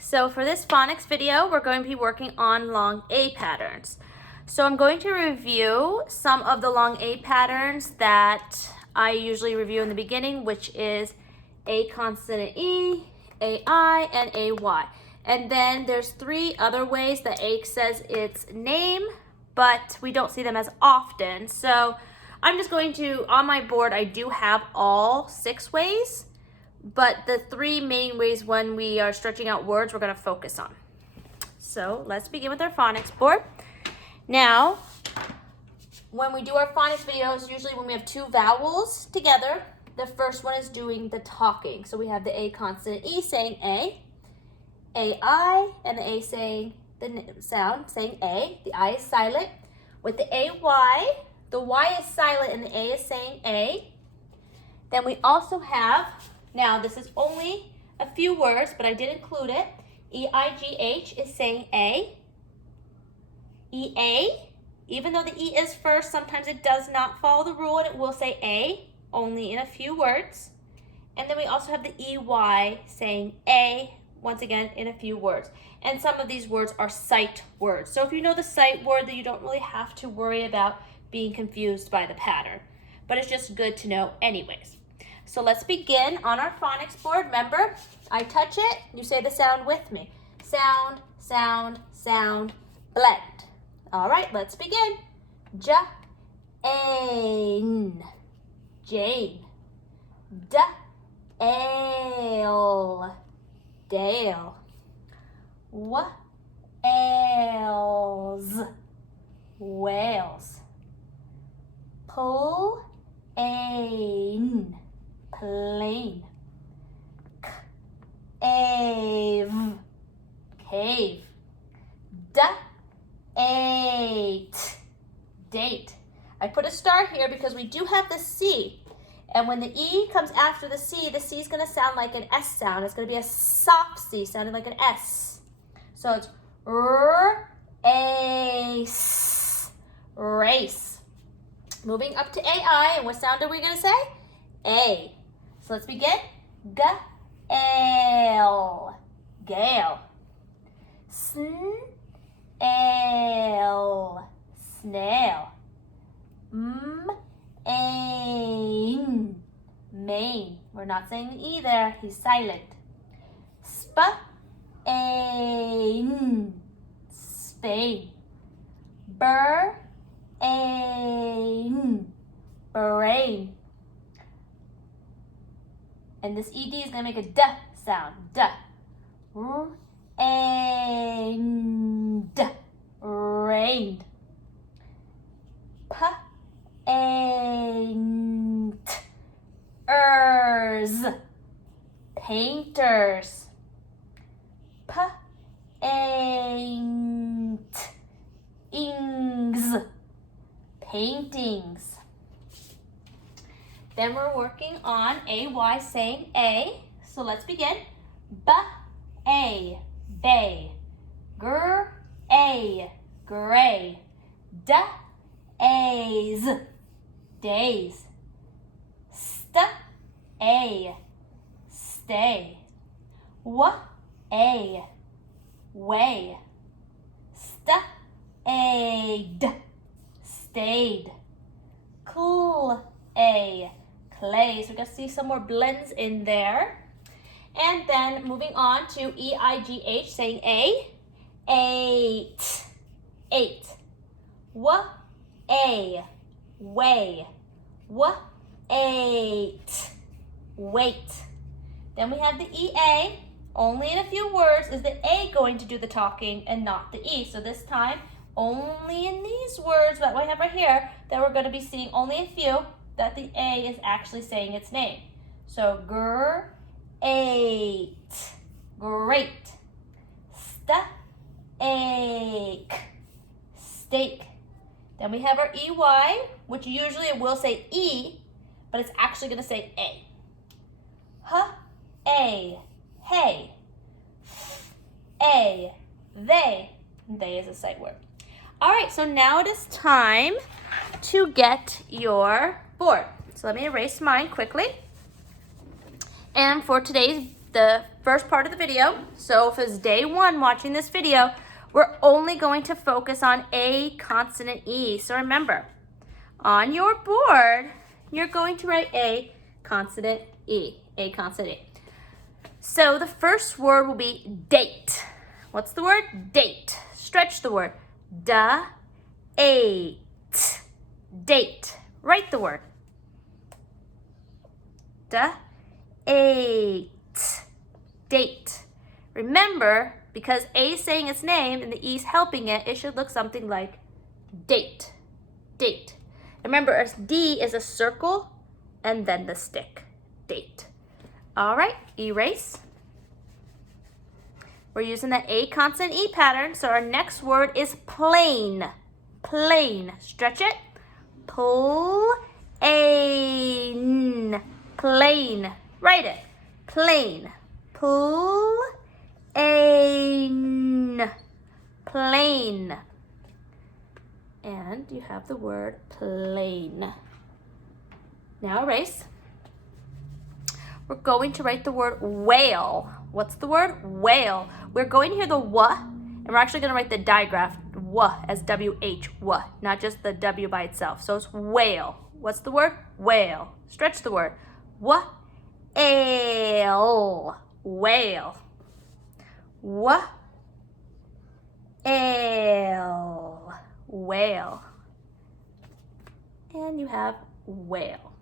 So for this phonics video, we're going to be working on long A patterns. So I'm going to review some of the long A patterns that I usually review in the beginning, which is A consonant E, AI, and AY. And then there's three other ways that eigh says its name, but we don't see them as often. So I'm just going to, on my board, I do have all 6 ways, but the 3 main ways when we are stretching out words we're going to focus on. So let's begin with our phonics board. Now, when we do our phonics videos, usually when we have 2 vowels together, the first one is doing the talking. So we have the A consonant E saying A, AI, and the A saying the sound, saying A. The I is silent. With the AY, the Y is silent and the A is saying A. Then we also have, now this is only a few words, but I did include it. EIGH is saying A. EA, even though the E is first, sometimes it does not follow the rule and it will say A, only in a few words. And then we also have the EY saying A, once again, in a few words. And some of these words are sight words. So if you know the sight word, then you don't really have to worry about being confused by the pattern. But it's just good to know anyways. So let's begin on our phonics board. Remember, I touch it, you say the sound with me. Sound, sound, sound, blend. All right, let's begin. Jane, Jane. Dale, Dale. Wales, Wales. Plain, plain. Cave, cave. Date, date. I put a star here because we do have the C. And when the E comes after the C is going to sound like an S sound. It's going to be a soft C, sounding like an S. So it's race, race. Moving up to AI, and what sound are we going to say? A. So let's begin. Gale, gale. Snail, snail. Main, main. We're not saying the E there. He's silent. Spain, Spain. Brain, brain. And this ED is going to make a D sound. D. Rained, rained. Painters, painters. Paintings, paintings. Then we're working on AY saying A. So let's begin. A, bay. A, gray. Days, days. A, stay. A, way. Stayed, stayed. Clay, clay. So we're going to see some more blends in there. And then moving on to EIGH saying A. Eight, eight. A, way. Eight, wait. Then we have the EA. Only in a few words is the A going to do the talking and not the E. So this time, only in these words that we have right here, that we're going to be seeing only a few, that the A is actually saying its name. So great, great. Steak, steak. Then we have our EY, which usually it will say E, but it's actually going to say A. A, hey. A, they. They is a sight word. All right, so now it is time to get your board. So let me erase mine quickly. And for today's the first part of the video. So if it's day 1 watching this video, we're only going to focus on A consonant E. So remember, on your board, you're going to write A consonant E. A consonant E. So the first word will be date. What's the word? Date. Stretch the word. Da-ate. Date. Write the word. Da-ate. Date. Remember, because A is saying its name and the E's helping it, it should look something like date. Date. Remember, a D is a circle and then the stick. Date. All right, erase. We're using that A consonant E pattern, so our next word is plain. Plain. Stretch it. Plain. Plain. Write it. Plain. Plain. Plain. And you have the word plain. Now erase. We're going to write the word whale. What's the word? Whale. We're going to hear the W, and we're actually going to write the digraph W as W-H, W, not just the W by itself. So it's whale. What's the word? Whale. Stretch the word. W-ale. Whale. W-ale. Whale. And you have whale.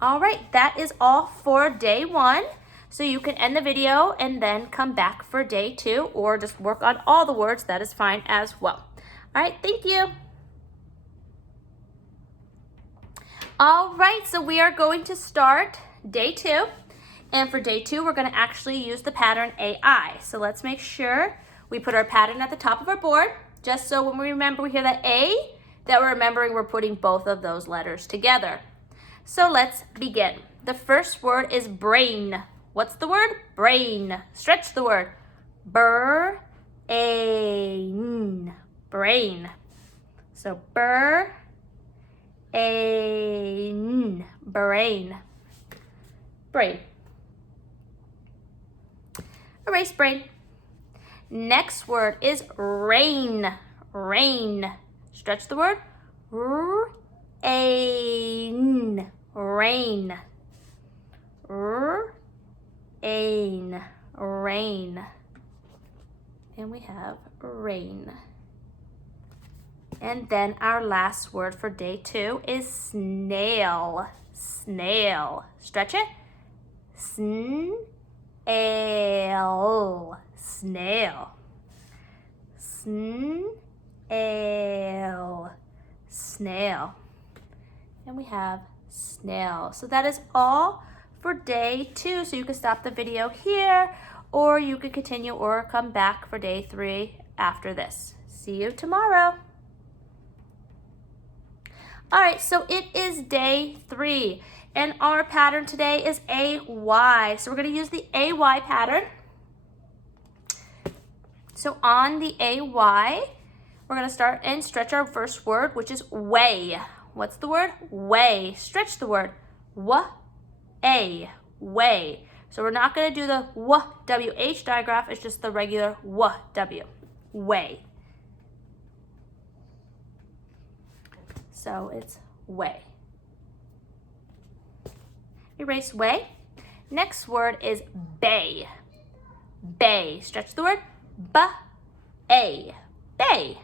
All right, that is all for day 1. So you can end the video and then come back for day 2, or just work on all the words. That is fine as well. All right, thank you. All right, so we are going to start day 2. And for day 2, we're going to actually use the pattern AI. So let's make sure we put our pattern at the top of our board, just so when we remember we hear that A, that we're remembering we're putting both of those letters together. So let's begin. The first word is brain. What's the word? Brain. Stretch the word. Brain. Brain. So brain. Brain. Brain. Erase brain. Next word is rain. Rain. Stretch the word. Rain. Rain. Rain. Rain. And we have rain. And then our last word for day 2 is snail. Snail. Stretch it. Snail. Snail. Snail. Snail. And we have snail. So that is all for day 2. So you can stop the video here, or you can continue or come back for day 3 after this. See you tomorrow. All right, so it is day 3, and our pattern today is AY. So we're going to use the AY pattern. So on the AY, we're going to start and stretch our first word, which is weigh. What's the word? Weigh. Stretch the word. W-A. Weigh. So we're not going to do the W-H digraph. It's just the regular W. Weigh. So it's weigh. Erase weigh. Next word is bay. Bay. Stretch the word. B-A. Bay.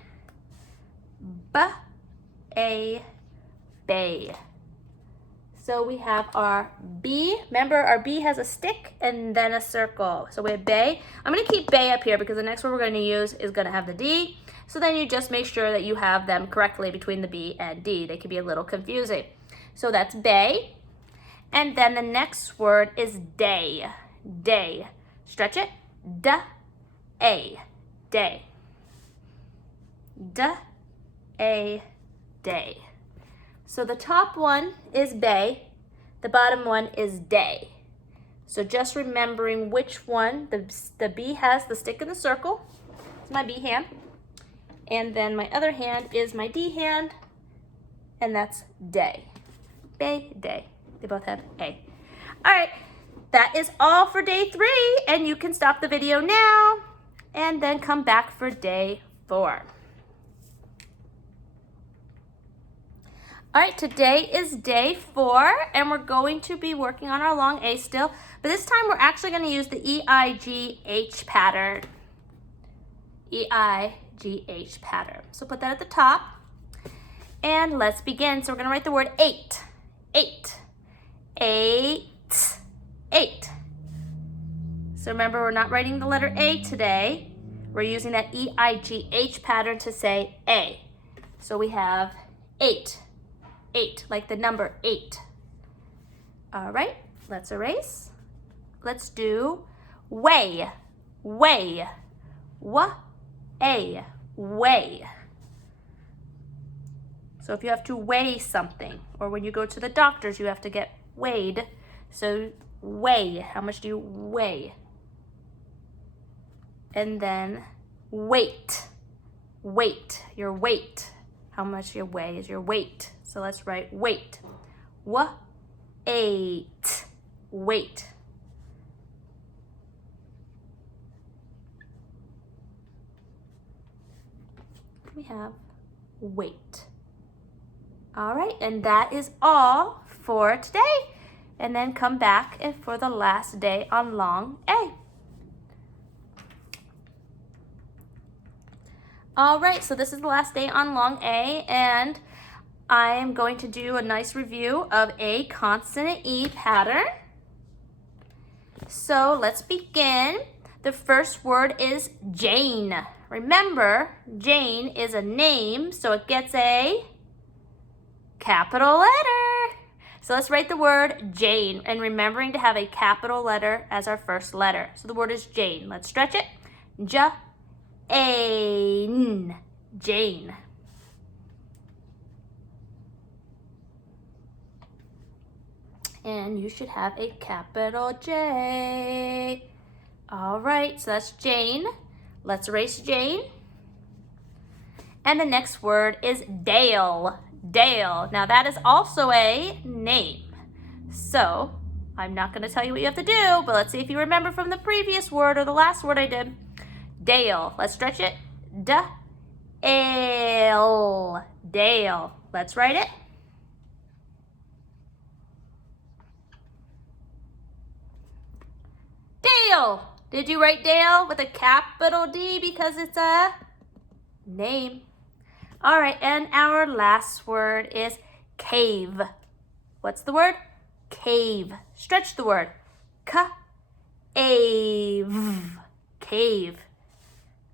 B-A. Bay. So we have our B. Remember, our B has a stick and then a circle. So we have bay. I'm going to keep bay up here because the next word we're going to use is going to have the D. So then you just make sure that you have them correctly between the B and D. They can be a little confusing. So that's bay. And then the next word is day. Day. Stretch it. D-A. Day. D-A. Day. So the top one is bay, the bottom one is day. So just remembering which one, the B has the stick in the circle, it's my B hand, and then my other hand is my D hand, and that's day. Bay, day. They both have A. All right, that is all for day 3, and you can stop the video now and then come back for day 4. All right, today is day 4, and we're going to be working on our long A still, but this time we're actually going to use the eigh pattern. eigh pattern. So put that at the top, and let's begin. So we're going to write the word 8. 8. 8. 8. So remember, we're not writing the letter A today. We're using that eigh pattern to say A. So we have 8. 8, like the number 8. All right, let's erase. Let's do weigh. Weigh. Wa-a. Weigh. So if you have to weigh something, or when you go to the doctors, you have to get weighed. So weigh, how much do you weigh? And then weight. Weight, your weight. How much you weigh is your weight. So let's write weight. Wa-8. Weight. We have weight. All right, and that is all for today. And then come back for the last day on long A. All right, so this is the last day on long A, and I am going to do a nice review of a consonant E pattern. So let's begin. The first word is Jane. Remember, Jane is a name, so it gets a capital letter. So let's write the word Jane, and remembering to have a capital letter as our first letter. So the word is Jane. Let's stretch it. Jane. Jane. And you should have a capital J. All right, so that's Jane. Let's erase Jane. And the next word is Dale. Dale. Now that is also a name. So I'm not going to tell you what you have to do, but let's see if you remember from the previous word or the last word I did. Dale. Let's stretch it. D-ale. Dale. Let's write it. Dale. Did you write Dale with a capital D because it's a name? All right, and our last word is cave. What's the word? Cave. Stretch the word. Ca-ave. Cave.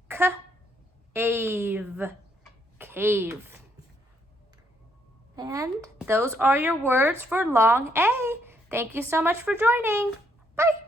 Ca-ave. Cave. And those are your words for long A. Thank you so much for joining. Bye.